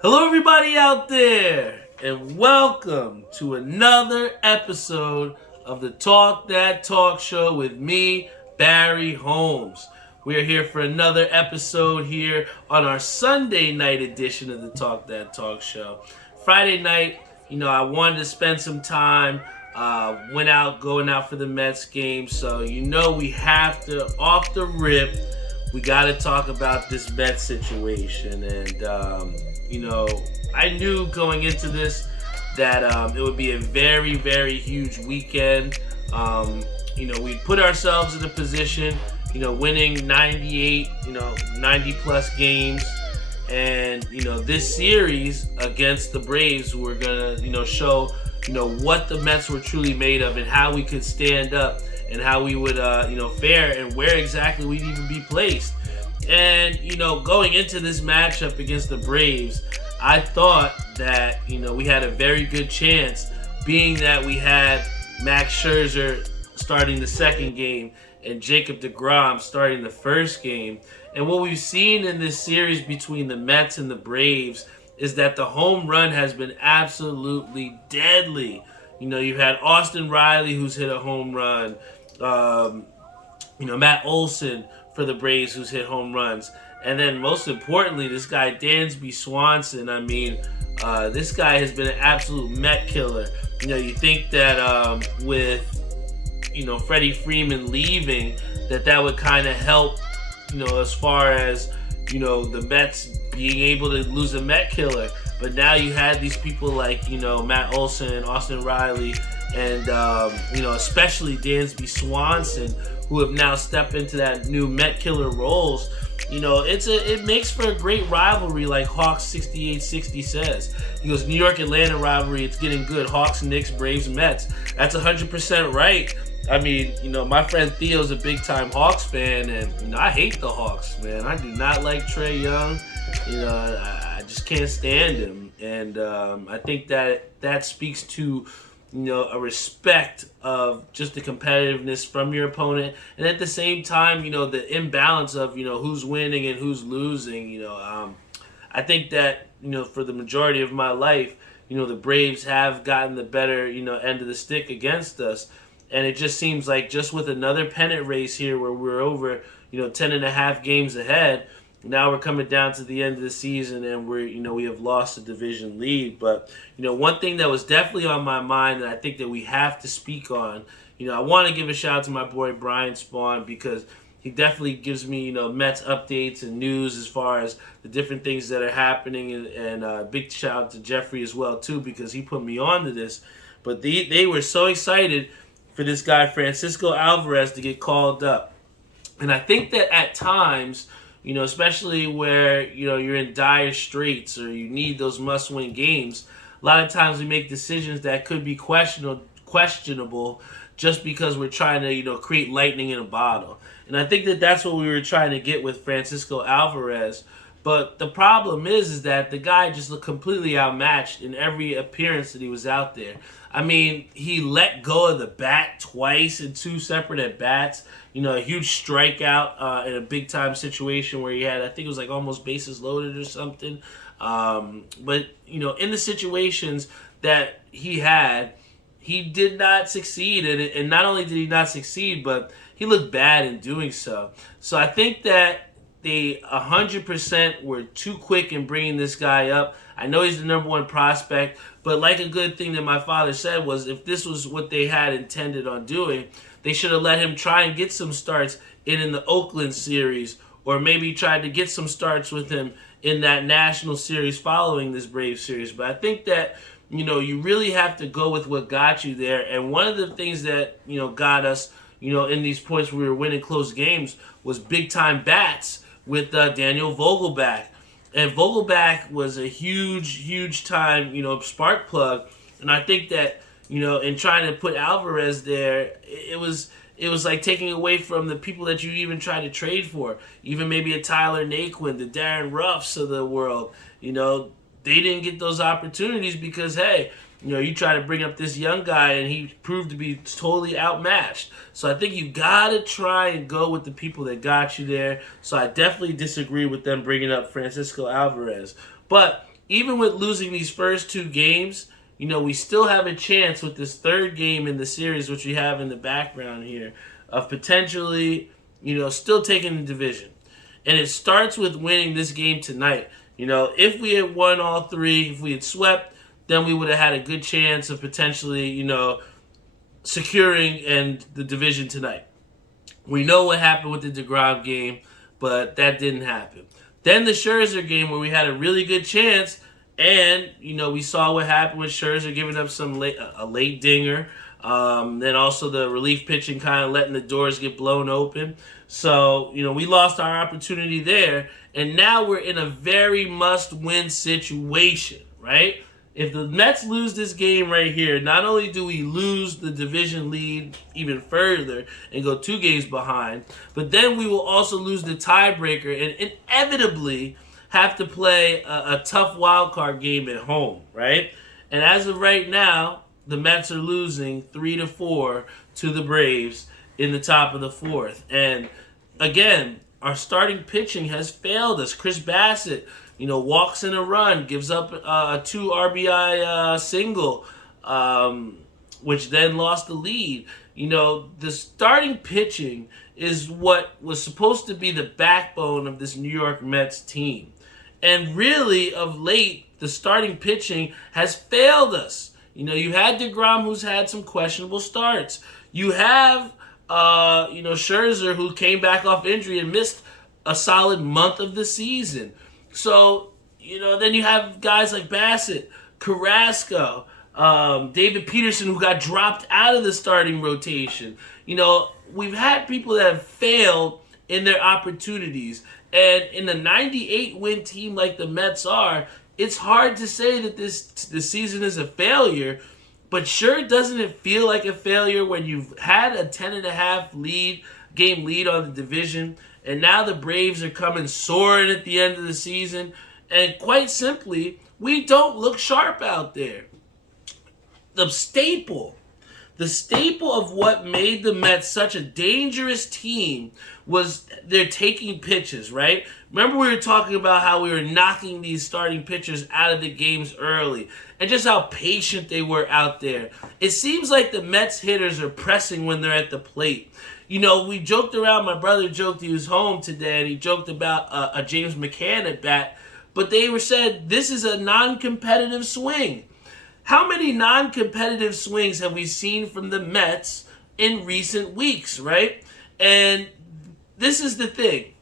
Hello, everybody out there, and welcome to another episode of the Talk That Talk Show with me, Barry Holmes. We are here for another episode here on our Sunday night edition of the Talk That Talk Show. Friday night, I wanted to spend some time. Going out for the Mets game, so we have to, off the rip, we got to talk about this Mets situation. And I knew going into this that it would be a very, very huge weekend. We put ourselves in a position, winning 98, 90 plus games. And, this series against the Braves, we're going to, show, what the Mets were truly made of and how we could stand up and how we would, fare and where exactly we'd even be placed. And, going into this matchup against the Braves, I thought that, we had a very good chance, being that we had Max Scherzer starting the second game and Jacob deGrom starting the first game. And what we've seen in this series between the Mets and the Braves is that the home run has been absolutely deadly. You've had Austin Riley, who's hit a home run. Matt Olson for the Braves, who's hit home runs. And then most importantly, this guy, Dansby Swanson. This guy has been an absolute Met killer. You think that with, Freddie Freeman leaving, that would kind of help, as far as, the Mets being able to lose a Met killer. But now you had these people like, Matt Olson, Austin Riley, and, especially Dansby Swanson, who have now stepped into that new Met killer roles. It makes for a great rivalry, like Hawks 68-60 says. He goes, New York Atlanta rivalry, it's getting good. Hawks, Knicks, Braves, Mets. That's 100% right. My friend Theo's a big time Hawks fan, and I hate the Hawks, man. I do not like Trae Young. I just can't stand him, and I think that speaks to a respect of just the competitiveness from your opponent, and at the same time, the imbalance of who's winning and who's losing. I think that for the majority of my life, the Braves have gotten the better end of the stick against us. And it just seems like just with another pennant race here where we're over, 10 and a half games ahead, now we're coming down to the end of the season and we have lost the division lead. But, one thing that was definitely on my mind that I think that we have to speak on, I want to give a shout out to my boy Brian Spawn, because he definitely gives me, Mets updates and news as far as the different things that are happening. And big shout out to Jeffrey as well, too, because he put me on to this. But they were so excited for this guy Francisco Alvarez to get called up. And I think that at times, especially where, you're in dire straits or you need those must-win games, a lot of times we make decisions that could be questionable just because we're trying to, create lightning in a bottle. And I think that that's what we were trying to get with Francisco Alvarez. But the problem is that the guy just looked completely outmatched in every appearance that he was out there. He let go of the bat twice in two separate at-bats. A huge strikeout in a big-time situation where he had, I think it was like almost bases loaded or something. But in the situations that he had, he did not succeed. And not only did he not succeed, but he looked bad in doing so. So I think that they 100% were too quick in bringing this guy up. I know he's the number one prospect, but like a good thing that my father said was, if this was what they had intended on doing, they should have let him try and get some starts in the Oakland series, or maybe tried to get some starts with him in that national series following this Braves series. But I think that, you really have to go with what got you there. And one of the things that, got us, in these points where we were winning close games was big-time bats with Daniel Vogelback. And Vogelback was a huge time, spark plug. And I think that, in trying to put Alvarez there, it was like taking away from the people that you even tried to trade for. Even maybe a Tyler Naquin, the Darren Ruffs of the world. They didn't get those opportunities because, hey, you try to bring up this young guy and he proved to be totally outmatched. So I think you got to try and go with the people that got you there. So I definitely disagree with them bringing up Francisco Alvarez. But even with losing these first 2 games, we still have a chance with this 3rd game in the series, which we have in the background here, of potentially, still taking the division. And it starts with winning this game tonight. If we had won all 3, if we had swept, then we would have had a good chance of potentially, securing and the division tonight. We know what happened with the DeGrom game, but that didn't happen. Then the Scherzer game where we had a really good chance, and, we saw what happened with Scherzer giving up a late dinger. Then also the relief pitching kind of letting the doors get blown open. So, we lost our opportunity there, and now we're in a very must-win situation, right? If the Mets lose this game right here, not only do we lose the division lead even further and go 2 games behind, but then we will also lose the tiebreaker and inevitably have to play a tough wild card game at home, right? And as of right now, the Mets are losing 3-4 to the Braves in the top of the 4th. And again, our starting pitching has failed us. Chris Bassett, walks in a run, gives up a 2 RBI single, which then lost the lead. The starting pitching is what was supposed to be the backbone of this New York Mets team. And really, of late, the starting pitching has failed us. You had DeGrom, who's had some questionable starts. You have, Scherzer, who came back off injury and missed a solid month of the season. So, then you have guys like Bassett, Carrasco, David Peterson, who got dropped out of the starting rotation. We've had people that have failed in their opportunities. And in a 98-win team like the Mets are, it's hard to say that the season is a failure, but sure doesn't it feel like a failure when you've had a 10.5 game lead on the division, and now the Braves are coming soaring at the end of the season, and quite simply, we don't look sharp out there. The staple of what made the Mets such a dangerous team was they're taking pitches, right? Remember we were talking about how we were knocking these starting pitchers out of the games early and just how patient they were out there. It seems like the Mets hitters are pressing when they're at the plate. We joked around, my brother joked he was home today, and he joked about a James McCann at bat, but they said this is a non-competitive swing. How many non-competitive swings have we seen from the Mets in recent weeks, right? And this is the thing.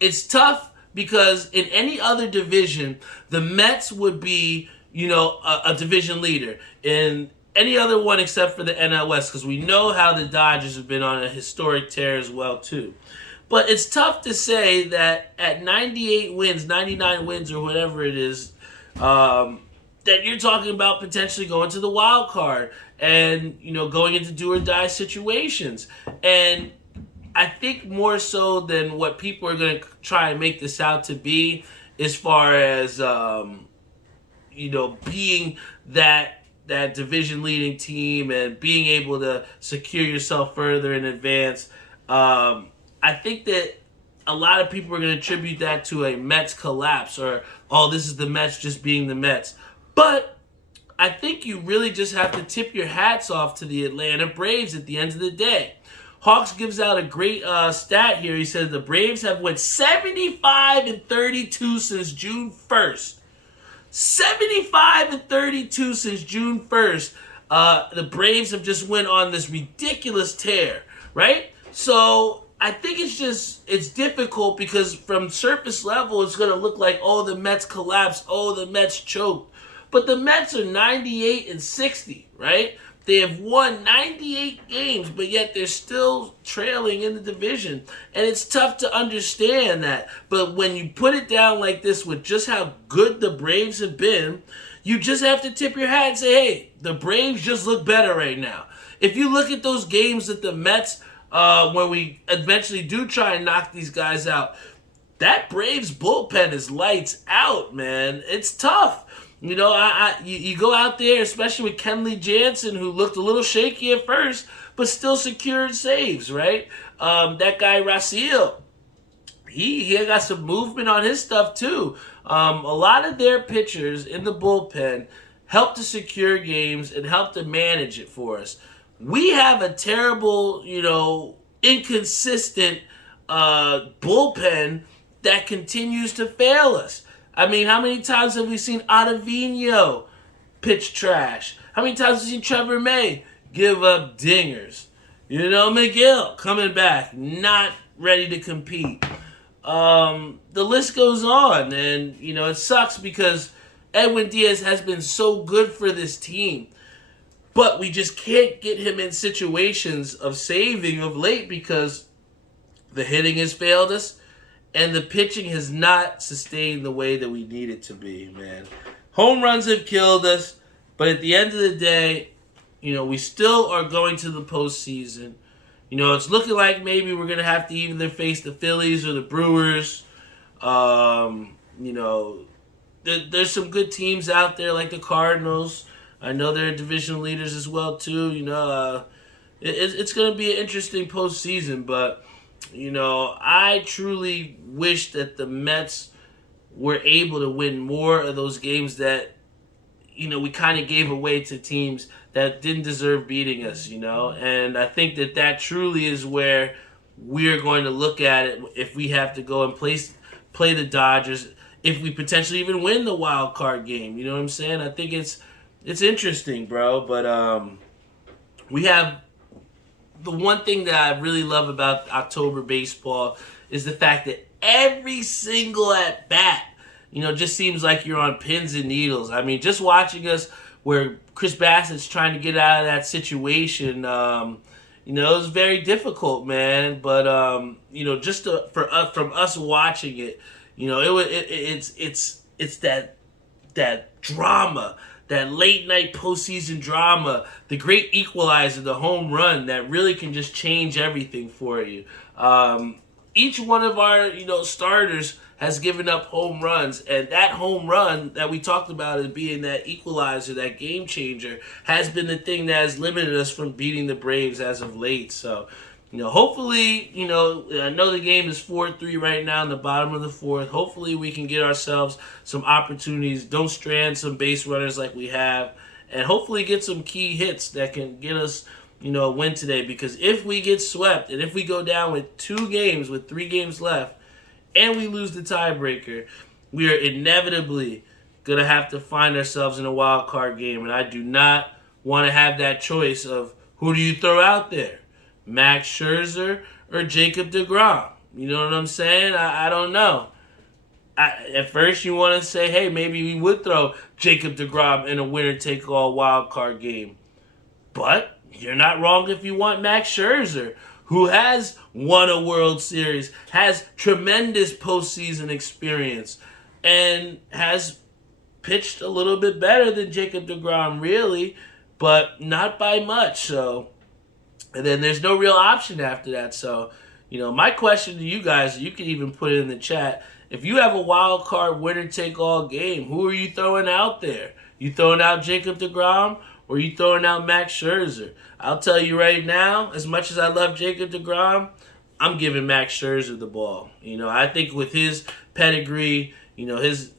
It's tough because in any other division, the Mets would be, a division leader. In any other one except for the NL West, because we know how the Dodgers have been on a historic tear as well, too. But it's tough to say that at 98 wins, 99 wins, or whatever it is, that you're talking about potentially going to the wild card and, going into do or die situations. And I think more so than what people are going to try and make this out to be, as far as, being that division leading team and being able to secure yourself further in advance, I think that a lot of people are going to attribute that to a Mets collapse or, this is the Mets just being the Mets. But I think you really just have to tip your hats off to the Atlanta Braves at the end of the day. Hawks gives out a great stat here. He says the Braves have won 75-32 since June 1st. 75-32 since June 1st. The Braves have just went on this ridiculous tear, right? So I think it's difficult because from surface level, it's going to look like, the Mets collapsed, the Mets choked. But the Mets are 98-60, right? They have won 98 games, but yet they're still trailing in the division. And it's tough to understand that. But when you put it down like this with just how good the Braves have been, you just have to tip your hat and say, hey, the Braves just look better right now. If you look at those games that the Mets, when we eventually do try and knock these guys out, that Braves bullpen is lights out, man. It's tough. You go out there, especially with Kenley Jansen, who looked a little shaky at first, but still secured saves, right? That guy, Raciel, he got some movement on his stuff too. A lot of their pitchers in the bullpen help to secure games and help to manage it for us. We have a terrible, inconsistent bullpen that continues to fail us. I mean, how many times have we seen Ottavino pitch trash? How many times have we seen Trevor May give up dingers? McGill coming back, not ready to compete. The list goes on, and, it sucks because Edwin Diaz has been so good for this team. But we just can't get him in situations of saving of late because the hitting has failed us and the pitching has not sustained the way that we need it to be, man. Home runs have killed us, but at the end of the day, we still are going to the postseason. It's looking like maybe we're going to have to either face the Phillies or the Brewers. There's some good teams out there like the Cardinals. I know they're division leaders as well, too. It's going to be an interesting postseason, but, I truly wish that the Mets were able to win more of those games that, we kind of gave away to teams that didn't deserve beating us, And I think that truly is where we're going to look at it if we have to go and play the Dodgers, if we potentially even win the wild card game. You know what I'm saying? I think it's interesting, bro. But we have the one thing that I really love about October baseball is the fact that every single at bat, just seems like you're on pins and needles. I mean, just watching us where Chris Bassett's trying to get out of that situation, it was very difficult, man. But just from us watching it, it's that drama, that late night postseason drama, the great equalizer, the home run that really can just change everything for you. Each one of our starters has given up home runs, and that home run that we talked about as being that equalizer, that game changer, has been the thing that has limited us from beating the Braves as of late. So, hopefully, I know the game is 4-3 right now in the bottom of the fourth. Hopefully we can get ourselves some opportunities, don't strand some base runners like we have, and hopefully get some key hits that can get us, a win today. Because if we get swept and if we go down with 3 games left, and we lose the tiebreaker, we are inevitably going to have to find ourselves in a wild card game. And I do not want to have that choice of who do you throw out there, Max Scherzer or Jacob deGrom. You know what I'm saying? I don't know. At first you want to say, hey, maybe we would throw Jacob deGrom in a winner-take-all wild card game. But you're not wrong if you want Max Scherzer, who has won a World Series, has tremendous postseason experience, and has pitched a little bit better than Jacob deGrom, really, but not by much. So, and then there's no real option after that. So, my question to you guys, you can even put it in the chat. If you have a wild card winner-take-all game, who are you throwing out there? You throwing out Jacob deGrom, or you throwing out Max Scherzer? I'll tell you right now, as much as I love Jacob deGrom, I'm giving Max Scherzer the ball. I think with his pedigree, his,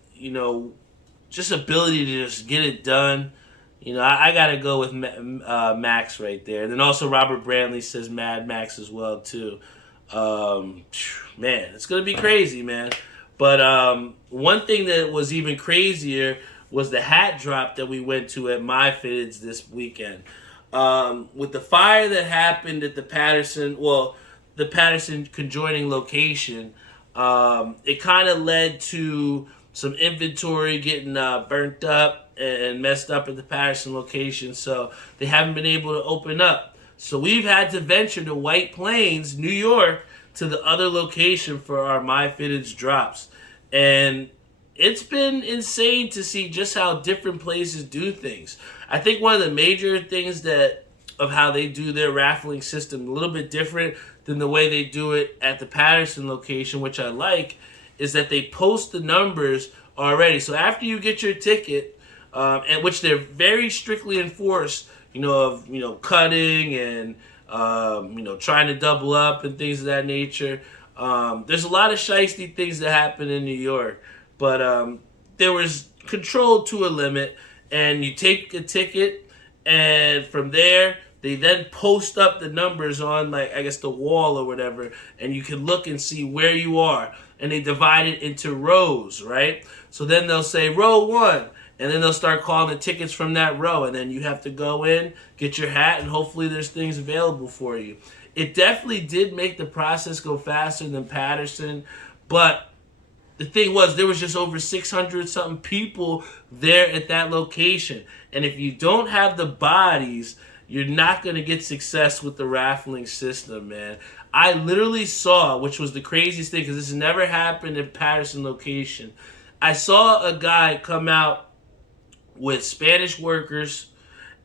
just ability to just get it done, I got to go with Max right there. And then also Robert Brantley says Mad Max as well, too. Man, it's going to be crazy, man. But one thing that was even crazier was the hat drop that we went to at My Fitteds this weekend. With the fire that happened at the Patterson conjoining location, it kind of led to some inventory getting burnt up and messed up at the Patterson location, so they haven't been able to open up. So we've had to venture to White Plains, New York, to the other location for our My Fitteds drops. And it's been insane to see just how different places do things. I think one of the major things of how they do their raffling system a little bit different than the way they do it at the Patterson location, which I like, is that they post the numbers already. So after you get your ticket, and which they're very strictly enforced, of cutting and trying to double up and things of that nature. There's a lot of shiesty things that happen in New York, but there was control to a limit, and you take a ticket, and from there they then post up the numbers on, like, I guess the wall or whatever, and you can look and see where you are, and they divide it into rows, right? So then they'll say row 1, and then they'll start calling the tickets from that row, and then you have to go in, get your hat, and hopefully there's things available for you. It definitely did make the process go faster than Patterson, but the thing was, there was just over 600 something people there at that location. And if you don't have the bodies, you're not going to get success with the raffling system, man. I literally saw, which was the craziest thing, because this has never happened in Patterson location. I saw a guy come out with Spanish workers,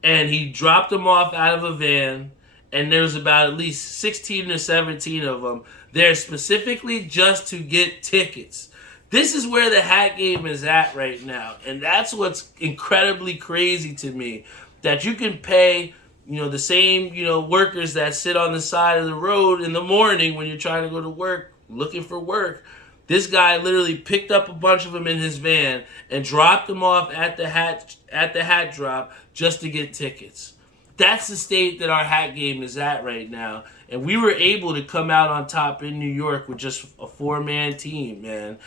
and he dropped them off out of a van, and there was about at least 16 or 17 of them there specifically just to get tickets. This is where the hat game is at right now, and that's what's incredibly crazy to me, that you can pay, the same, workers that sit on the side of the road in the morning when you're trying to go to work, looking for work. This guy literally picked up a bunch of them in his van and dropped them off at the hat drop just to get tickets. That's the state that our hat game is at right now. And we were able to come out on top in New York with just a 4-man team, man.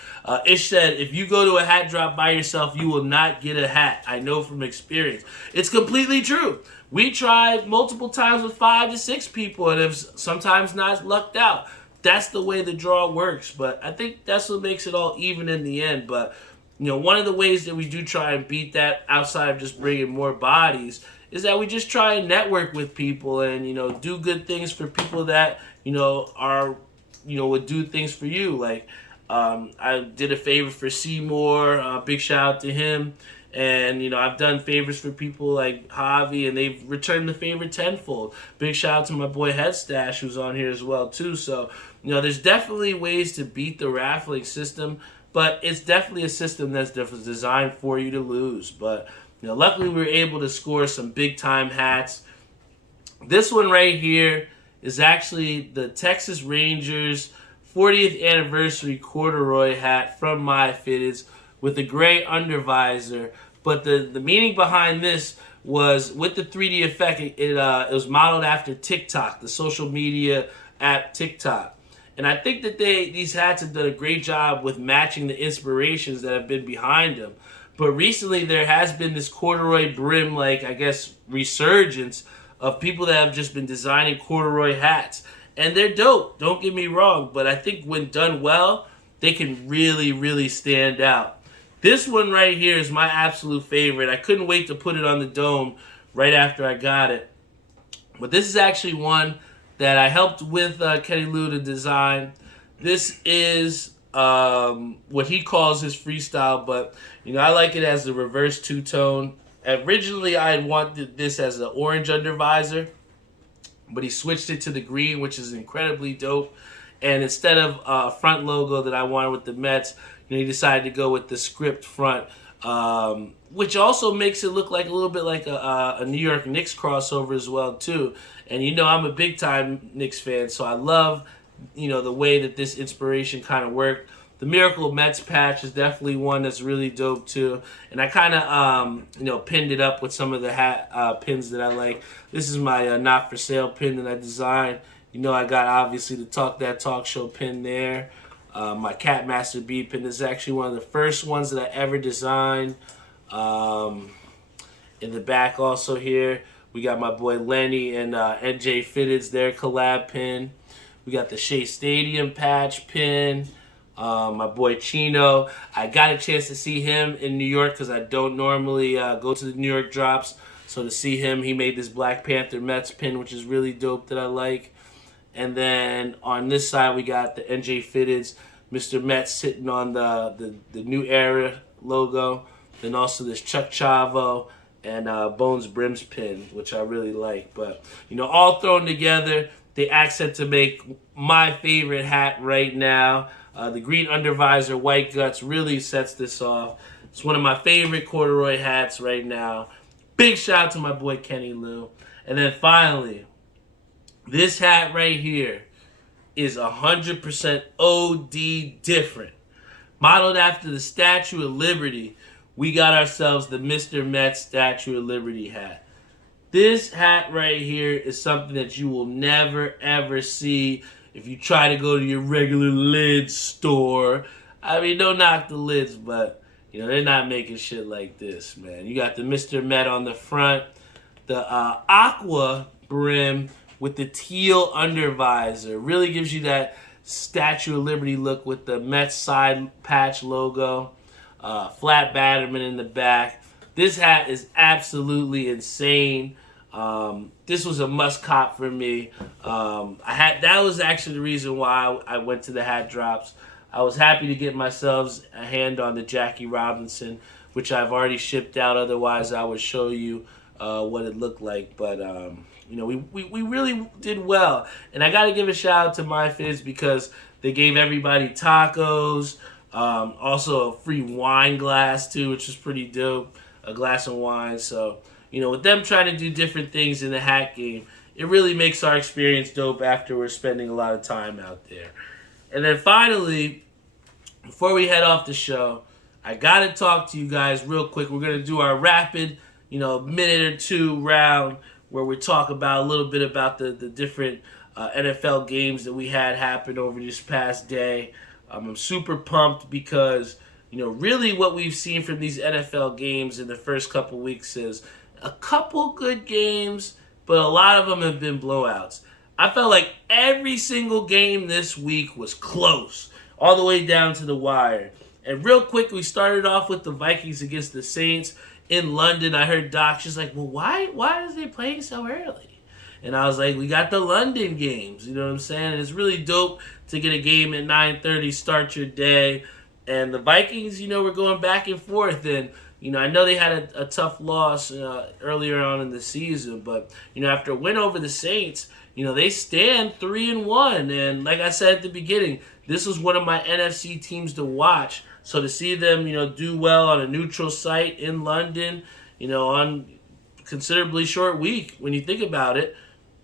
Ish said, if you go to a hat drop by yourself, you will not get a hat. I know from experience. It's completely true. We tried multiple times with 5 to 6 people and have sometimes not lucked out. That's the way the draw works. But I think that's what makes it all even in the end. But, one of the ways that we do try and beat that outside of just bringing more bodies is that we just try and network with people and, do good things for people that, are, would do things for you. Like, I did a favor for Seymour, big shout out to him. And, I've done favors for people like Javi, and they've returned the favor tenfold. Big shout out to my boy Headstash, who's on here as well, too. So, there's definitely ways to beat the raffling system, but it's definitely a system that's designed for you to lose. But, luckily we were able to score some big-time hats. This one right here is actually the Texas Rangers 40th anniversary corduroy hat from My Fitteds with a gray undervisor. But the meaning behind this was, with the 3D effect, it was modeled after TikTok, the social media app TikTok. And I think that these hats have done a great job with matching the inspirations that have been behind them. But recently there has been this corduroy brim, resurgence of people that have just been designing corduroy hats. And they're dope, don't get me wrong, but I think when done well, they can really, really stand out. This one right here is my absolute favorite. I couldn't wait to put it on the dome right after I got it. But this is actually one that I helped with Kenny Lou to design. This is what he calls his freestyle, but I like it as the reverse two-tone. Originally, I had wanted this as an orange undervisor, but he switched it to the green, which is incredibly dope. And instead of a front logo that I wanted with the Mets, he decided to go with the script front, which also makes it look like a little bit like a New York Knicks crossover as well, too. And I'm a big-time Knicks fan, so I love the way that this inspiration kind of worked. The Miracle Mets patch is definitely one that's really dope too. And I kind of, pinned it up with some of the hat pins that I like. This is my Not For Sale pin that I designed. I got obviously the Talk That Talk Show pin there. My Cat Master B pin is actually one of the first ones that I ever designed. In the back also here, we got my boy Lenny and NJ Fitteds, their collab pin. We got the Shea Stadium patch pin. My boy Chino. I got a chance to see him in New York because I don't normally go to the New York drops. So to see him, he made this Black Panther Mets pin, which is really dope that I like. And then on this side, we got the NJ Fitteds, Mr. Mets sitting on the New Era logo. Then also this Chuck Chavo and Bones Brims pin, which I really like. But, all thrown together, they accent to make my favorite hat right now. The green undervisor, white guts really sets this off. It's one of my favorite corduroy hats right now. Big shout out to my boy Kenny Lou. And then finally, this hat right here is 100% OD different. Modeled after the Statue of Liberty, we got ourselves the Mr. Met Statue of Liberty hat. This hat right here is something that you will never ever see if you try to go to your regular lids store. I mean, don't knock the lids, but they're not making shit like this, man. You got the Mr. Met on the front, the aqua brim with the teal undervisor. Really gives you that Statue of Liberty look with the Mets side patch logo. Flat batterman in the back. This hat is absolutely insane. This was a must cop for me. That was actually the reason why I went to the hat drops. I was happy to get myself a hand on the Jackie Robinson, which I've already shipped out. Otherwise, I would show you what it looked like. But we really did well, and I got to give a shout out to MyFizz because they gave everybody tacos. Also a free wine glass too, which is pretty dope. A glass of wine. So with them trying to do different things in the hat game, it really makes our experience dope after we're spending a lot of time out there. And then finally, before we head off the show, I gotta talk to you guys real quick. We're gonna do our rapid, minute or two round where we talk about a little bit about the different NFL games that we had happen over this past day. I'm super pumped because really what we've seen from these NFL games in the first couple weeks is a couple good games, but a lot of them have been blowouts. I felt like every single game this week was close, all the way down to the wire. And real quick, we started off with the Vikings against the Saints in London. I heard Doc, she's like, well, why is they playing so early? And I was like, we got the London games, you know what I'm saying? And it's really dope to get a game at 9:30, start your day. And the Vikings, were going back and forth. And, I know they had a tough loss earlier on in the season. But, after a win over the Saints, they stand 3-1. And like I said at the beginning, this was one of my NFC teams to watch. So to see them, do well on a neutral site in London, on considerably short week, when you think about it,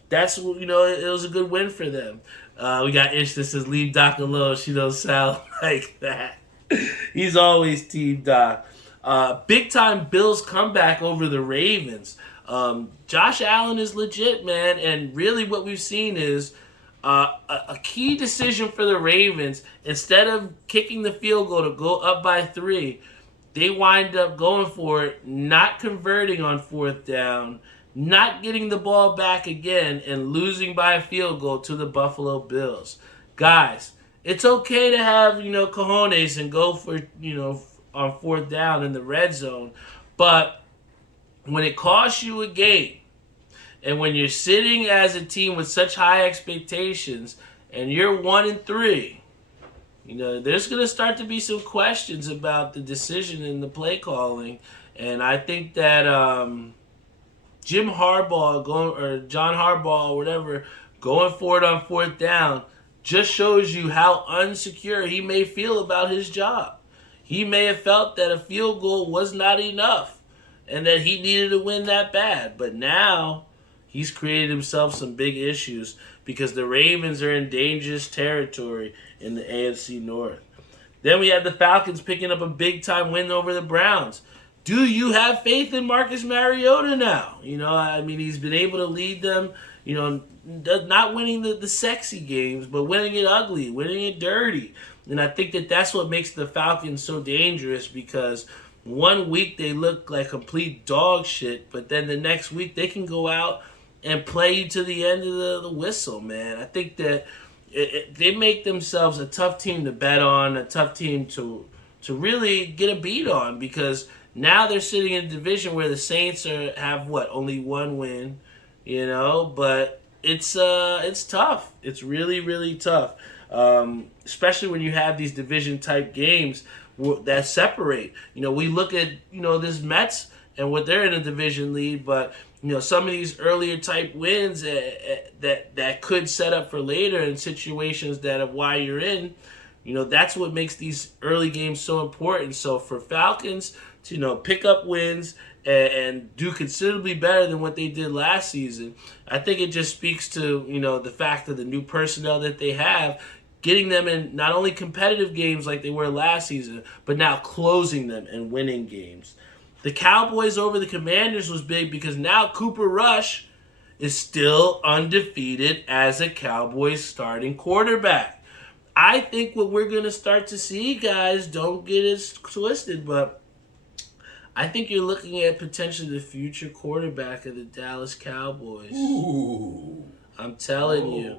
that's, it was a good win for them. We got Ish that says, leave Doc alone. She don't sound like that. He's always Team Doc. Big time Bills comeback over the Ravens. Josh Allen is legit, man. And really what we've seen is a key decision for the Ravens. Instead of kicking the field goal to go up by 3, they wind up going for it, not converting on 4th down, not getting the ball back again, and losing by a field goal to the Buffalo Bills. Guys, it's okay to have, cojones and go for, on 4th down in the red zone. But when it costs you a game, and when you're sitting as a team with such high expectations, and you're 1-3, there's going to start to be some questions about the decision and the play calling. And I think that John Harbaugh, whatever, going for it on 4th down just shows you how unsecure he may feel about his job. He may have felt that a field goal was not enough and that he needed to win that bad. But now he's created himself some big issues because the Ravens are in dangerous territory in the AFC North. Then we had the Falcons picking up a big-time win over the Browns. Do you have faith in Marcus Mariota now? He's been able to lead them, not winning the sexy games, but winning it ugly, winning it dirty. And I think that that's what makes the Falcons so dangerous because one week they look like complete dog shit, but then the next week they can go out and play you to the end of the whistle, man. I think that they make themselves a tough team to bet on, a tough team to really get a beat on because now they're sitting in a division where the Saints have only one win, but it's tough. It's really, really tough, especially when you have these division-type games that separate. We look at, this Mets and what they're in a division lead, but, some of these earlier type wins that could set up for later in situations that of why you're in, that's what makes these early games so important. So for Falcons to pick up wins and do considerably better than what they did last season. I think it just speaks to the fact of the new personnel that they have, getting them in not only competitive games like they were last season, but now closing them and winning games. The Cowboys over the Commanders was big because now Cooper Rush is still undefeated as a Cowboys starting quarterback. I think what we're going to start to see, guys, don't get it twisted, but I think you're looking at potentially the future quarterback of the Dallas Cowboys. Ooh. I'm telling you,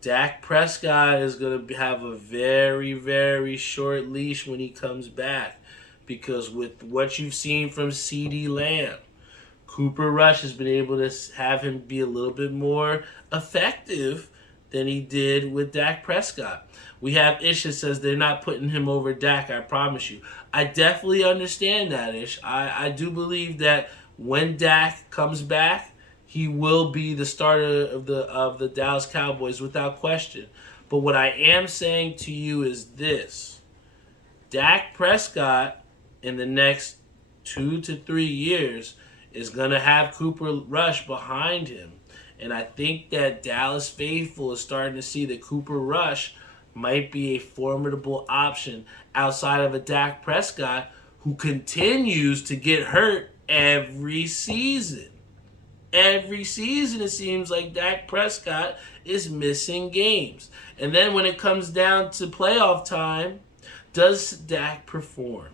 Dak Prescott is going to have a very, very short leash when he comes back. Because with what you've seen from CeeDee Lamb, Cooper Rush has been able to have him be a little bit more effective than he did with Dak Prescott. We have Ish that says they're not putting him over Dak, I promise you. I definitely understand that, Ish. I do believe that when Dak comes back, he will be the starter of the Dallas Cowboys without question. But what I am saying to you is this. Dak Prescott in the next 2 to 3 years is going to have Cooper Rush behind him. And I think that Dallas faithful is starting to see that Cooper Rush might be a formidable option outside of a Dak Prescott who continues to get hurt every season. Every season it seems like Dak Prescott is missing games. And then when it comes down to playoff time, does Dak perform?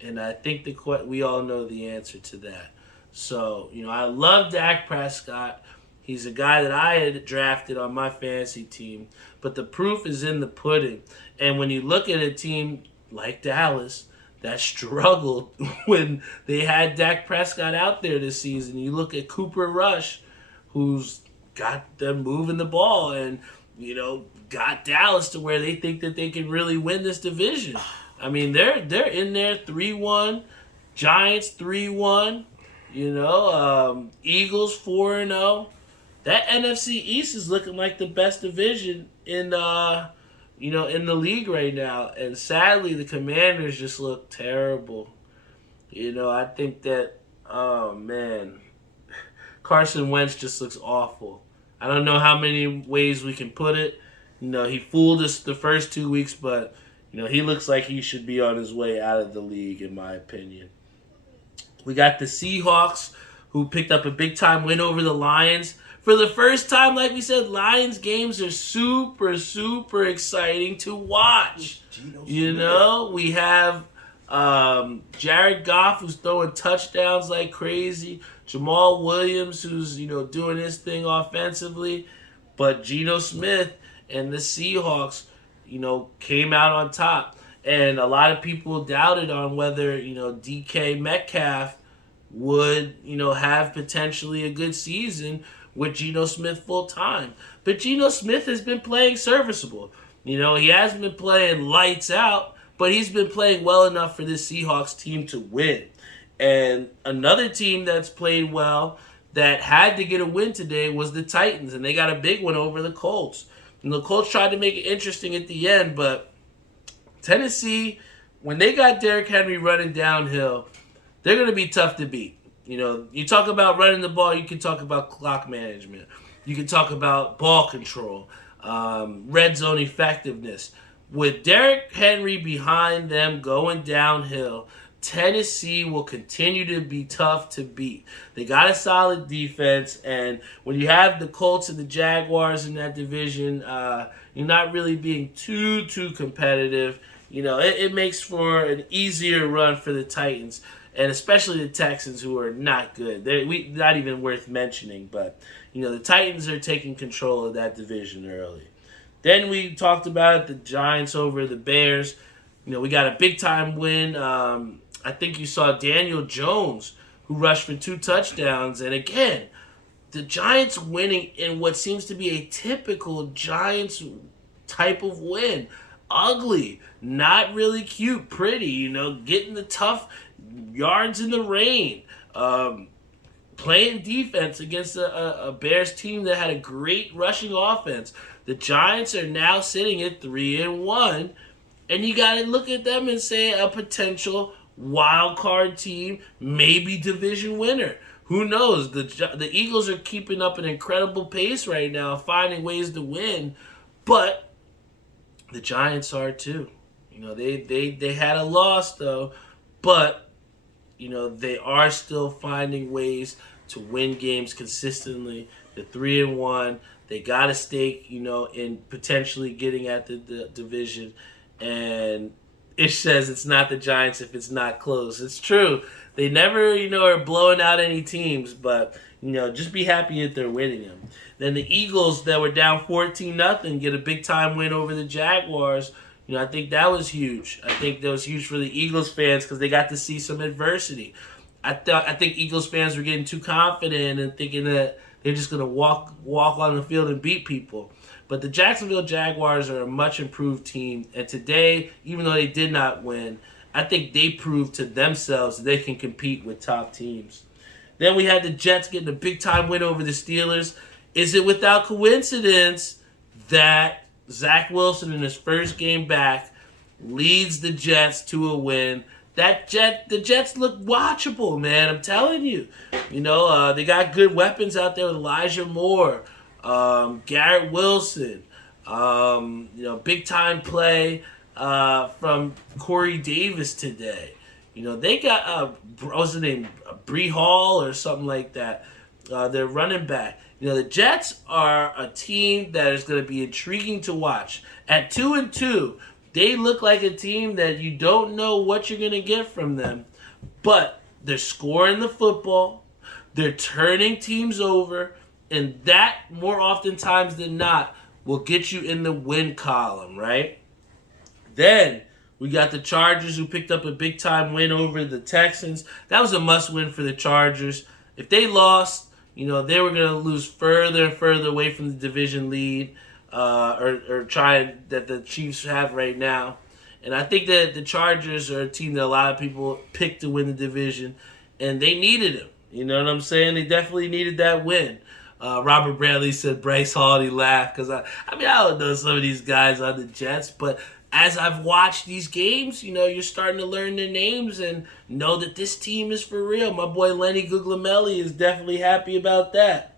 And I think we all know the answer to that. So, I love Dak Prescott. He's a guy that I had drafted on my fantasy team. But the proof is in the pudding. And when you look at a team like Dallas that struggled when they had Dak Prescott out there this season, you look at Cooper Rush, who's got them moving the ball and, got Dallas to where they think that they can really win this division. I mean, they're in there 3-1, Giants 3-1, Eagles 4-0. That NFC East is looking like the best division in the league right now. And sadly, the Commanders just look terrible. I think that, Carson Wentz just looks awful. I don't know how many ways we can put it. He fooled us the first 2 weeks, but, he looks like he should be on his way out of the league, in my opinion. We got the Seahawks, who picked up a big-time win over the Lions. For the first time, like we said, Lions games are super, super exciting to watch. We have Jared Goff, who's throwing touchdowns like crazy. Jamal Williams, who's, doing his thing offensively. But Geno Smith and the Seahawks, came out on top. And a lot of people doubted on whether, DK Metcalf would, have potentially a good season with Geno Smith full time. But Geno Smith has been playing serviceable. He hasn't been playing lights out, but he's been playing well enough for this Seahawks team to win. And another team that's played well that had to get a win today was the Titans, and they got a big one over the Colts. And the Colts tried to make it interesting at the end, but Tennessee, when they got Derrick Henry running downhill, they're going to be tough to beat. You talk about running the ball, you can talk about clock management. You can talk about ball control, red zone effectiveness. With Derrick Henry behind them going downhill, Tennessee will continue to be tough to beat. They got a solid defense, and when you have the Colts and the Jaguars in that division, you're not really being too competitive. It makes for an easier run for the Titans, and especially the Texans, who are not good. They're not even worth mentioning, but the Titans are taking control of that division early. Then we talked about the Giants over the Bears. We got a big-time win. I think you saw Daniel Jones, who rushed for 2 touchdowns. And again, the Giants winning in what seems to be a typical Giants type of win. Ugly, not really cute, pretty, getting the tough yards in the rain. Playing defense against a Bears team that had a great rushing offense. The Giants are now sitting at 3-1. And you got to look at them and say a potential wild card team, maybe division winner. Who knows? The Eagles are keeping up an incredible pace right now, finding ways to win, but the Giants are too. They had a loss though, but they are still finding ways to win games consistently. They're 3-1. They got a stake, in potentially getting at the division, and it says it's not the Giants if it's not close. It's true. They never, are blowing out any teams, but just be happy that they're winning them. Then the Eagles that were down 14-0 get a big time win over the Jaguars. I think that was huge. I think that was huge for the Eagles fans because they got to see some adversity. I think Eagles fans were getting too confident and thinking that they're just going to walk on the field and beat people. But the Jacksonville Jaguars are a much improved team. And today, even though they did not win, I think they proved to themselves that they can compete with top teams. Then we had the Jets getting a big-time win over the Steelers. Is it without coincidence that Zach Wilson in his first game back leads the Jets to a win? The Jets look watchable, man. I'm telling you. They got good weapons out there with Elijah Moore, Garrett Wilson, big time play from Corey Davis today. They got what was the name, Bree Hall or something like that. They're running back. The Jets are a team that is going to be intriguing to watch. At 2-2. They look like a team that you don't know what you're going to get from them. But they're scoring the football. They're turning teams over. And that, more oftentimes than not, will get you in the win column, right? Then we got the Chargers who picked up a big-time win over the Texans. That was a must-win for the Chargers. If they lost, they were going to lose further and further away from the division lead. Or trying that the Chiefs have right now. And I think that the Chargers are a team that a lot of people picked to win the division, and they needed him. You know what I'm saying? They definitely needed that win. Robert Bradley said Bryce Hall, and he laughed because I don't know some of these guys on the Jets, but as I've watched these games, you're starting to learn their names and know that this team is for real. My boy Lenny Guglielmelli is definitely happy about that.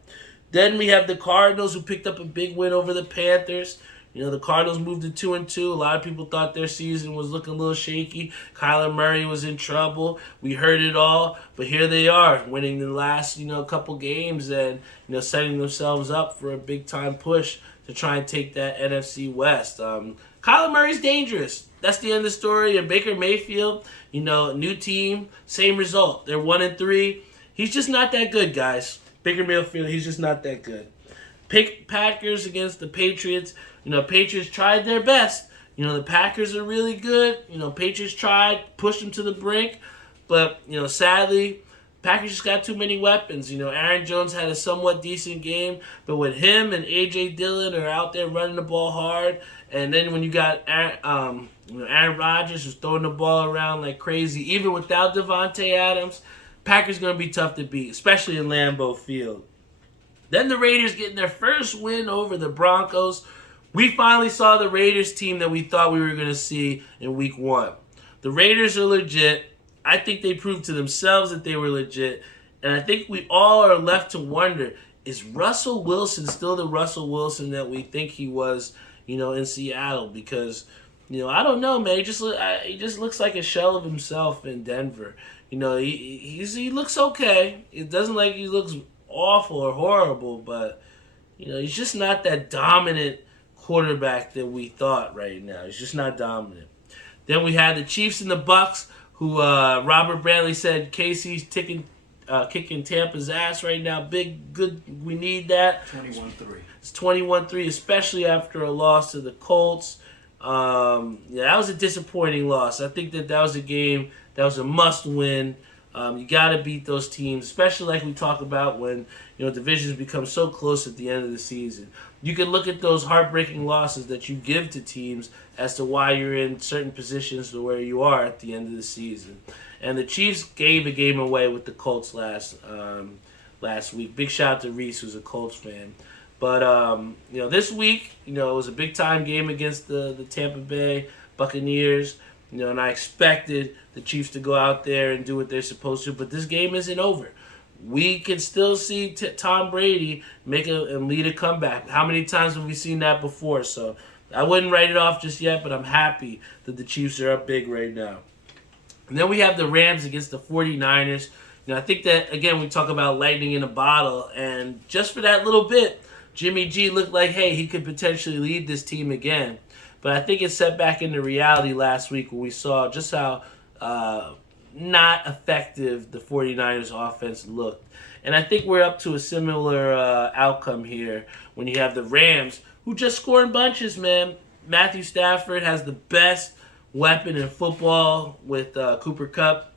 Then we have the Cardinals who picked up a big win over the Panthers. The Cardinals moved to 2-2. A lot of people thought their season was looking a little shaky. Kyler Murray was in trouble. We heard it all, but here they are, winning the last couple games and setting themselves up for a big time push to try and take that NFC West. Kyler Murray's dangerous. That's the end of the story. And Baker Mayfield, new team, same result. They're 1-3. He's just not that good, guys. Baker Mayfield, he's just not that good. Pick Packers against the Patriots. Patriots tried their best. The Packers are really good. Patriots tried, pushed them to the brink. But, sadly, Packers just got too many weapons. Aaron Jones had a somewhat decent game. But when him and A.J. Dillon are out there running the ball hard, and then when you got Aaron Rodgers who's throwing the ball around like crazy, even without Devontae Adams, Packers going to be tough to beat, especially in Lambeau Field. Then the Raiders getting their first win over the Broncos. We finally saw the Raiders team that we thought we were going to see in Week 1. The Raiders are legit. I think they proved to themselves that they were legit. And I think we all are left to wonder, is Russell Wilson still the Russell Wilson that we think he was, in Seattle? Because, I don't know, man. He just looks like a shell of himself in Denver. He looks okay. It doesn't like he looks awful or horrible, but he's just not that dominant quarterback that we thought right now. He's just not dominant. Then we had the Chiefs and the Bucks, who Robert Bradley said Casey's kicking Tampa's ass right now. Big, good. We need that. 21-3. It's 21-3, especially after a loss to the Colts. That was a disappointing loss. I think that was a game that was a must-win. You got to beat those teams, especially like we talk about when divisions become so close at the end of the season. You can look at those heartbreaking losses that you give to teams as to why you're in certain positions to where you are at the end of the season. And the Chiefs gave a game away with the Colts last week. Big shout out to Reese, who's a Colts fan. But this week, it was a big time game against the Tampa Bay Buccaneers. And I expected the Chiefs to go out there and do what they're supposed to, but this game isn't over. We can still see Tom Brady make and lead a comeback. How many times have we seen that before? So I wouldn't write it off just yet, but I'm happy that the Chiefs are up big right now. And then we have the Rams against the 49ers. I think that, again, we talk about lightning in a bottle, and just for that little bit, Jimmy G looked like, hey, he could potentially lead this team again. But I think it set back into reality last week when we saw just how not effective the 49ers offense looked. And I think we're up to a similar outcome here when you have the Rams, who just score in bunches, man. Matthew Stafford has the best weapon in football with Cooper Kupp.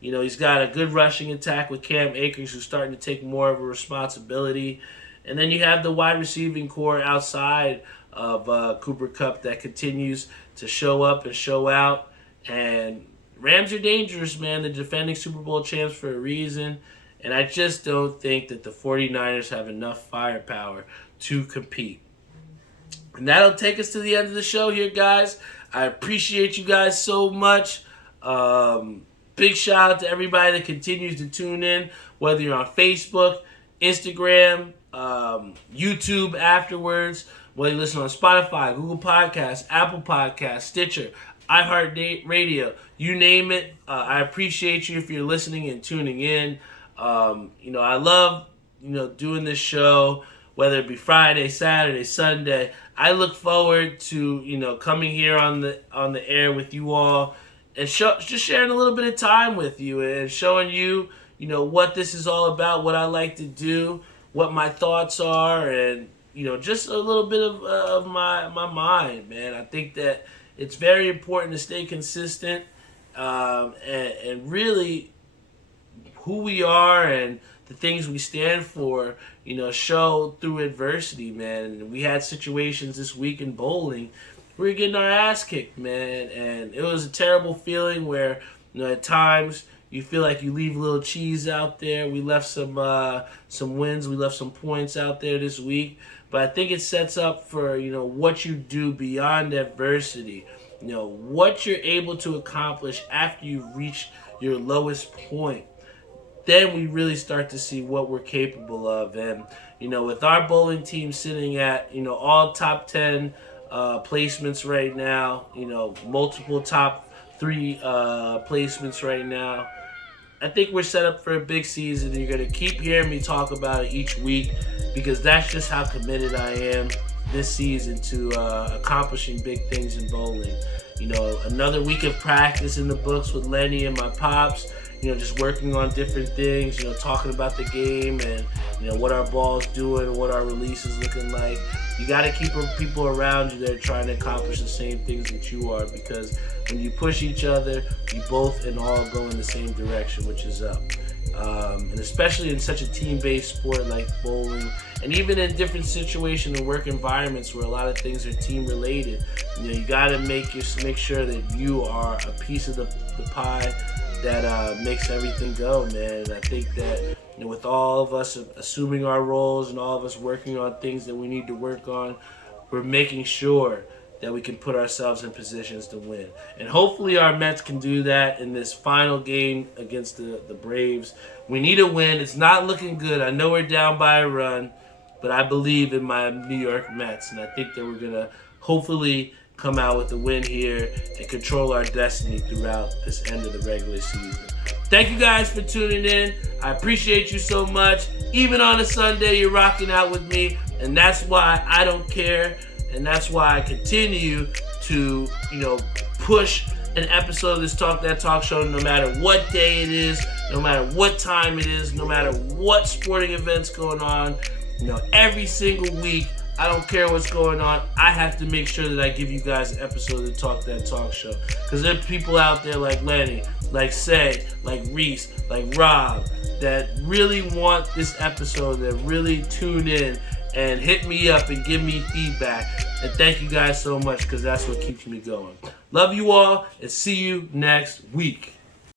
He's got a good rushing attack with Cam Akers, who's starting to take more of a responsibility. And then you have the wide receiving core outside of Cooper Kupp that continues to show up and show out. And Rams are dangerous, man. They're defending Super Bowl champs for a reason. And I just don't think that the 49ers have enough firepower to compete. And that'll take us to the end of the show here, guys. I appreciate you guys so much. Big shout out to everybody that continues to tune in, whether you're on Facebook, Instagram, YouTube afterwards, whether you listen on Spotify, Google Podcasts, Apple Podcasts, Stitcher, iHeartRadio, you name it. I appreciate you if you're listening and tuning in. I love, doing this show, whether it be Friday, Saturday, Sunday. I look forward to, coming here on the air with you all and just sharing a little bit of time with you and showing you, what this is all about, what I like to do, what my thoughts are, and, just a little bit of my mind, man. I think that it's very important to stay consistent and really who we are and the things we stand for, show through adversity, man. And we had situations this week in bowling. We were getting our ass kicked, man. And it was a terrible feeling where, at times you feel like you leave a little cheese out there. We left some wins. We left some points out there this week. But I think it sets up for, what you do beyond adversity. What you're able to accomplish after you reach your lowest point. Then we really start to see what we're capable of. And, with our bowling team sitting at, all top 10 placements right now, multiple top 3 placements right now, I think we're set up for a big season. And you're going to keep hearing me talk about it each week because that's just how committed I am this season to accomplishing big things in bowling. Another week of practice in the books with Lenny and my pops. Just working on different things, talking about the game and, what our ball's doing, what our release is looking like. You got to keep people around you that are trying to accomplish the same things that you are because when you push each other, you both and all go in the same direction, which is up. And especially in such a team-based sport like bowling, and even in different situations and work environments where a lot of things are team-related, you got to make sure that you are a piece of the pie that makes everything go, man. And I think that with all of us assuming our roles and all of us working on things that we need to work on, we're making sure that we can put ourselves in positions to win. And hopefully our Mets can do that in this final game against the Braves. We need a win. It's not looking good. I know we're down by a run, but I believe in my New York Mets, and I think that we're going to hopefully come out with a win here and control our destiny throughout this end of the regular season. Thank you guys for tuning in. I appreciate you so much. Even on a Sunday, you're rocking out with me, and that's why I don't care, and that's why I continue to, push an episode of this Talk That Talk show no matter what day it is, no matter what time it is, no matter what sporting event's going on. Every single week, I don't care what's going on. I have to make sure that I give you guys an episode of the Talk That Talk show. Because there are people out there like Lenny, like Say, like Reese, like Rob, that really want this episode, that really tune in and hit me up and give me feedback. And thank you guys so much because that's what keeps me going. Love you all and see you next week.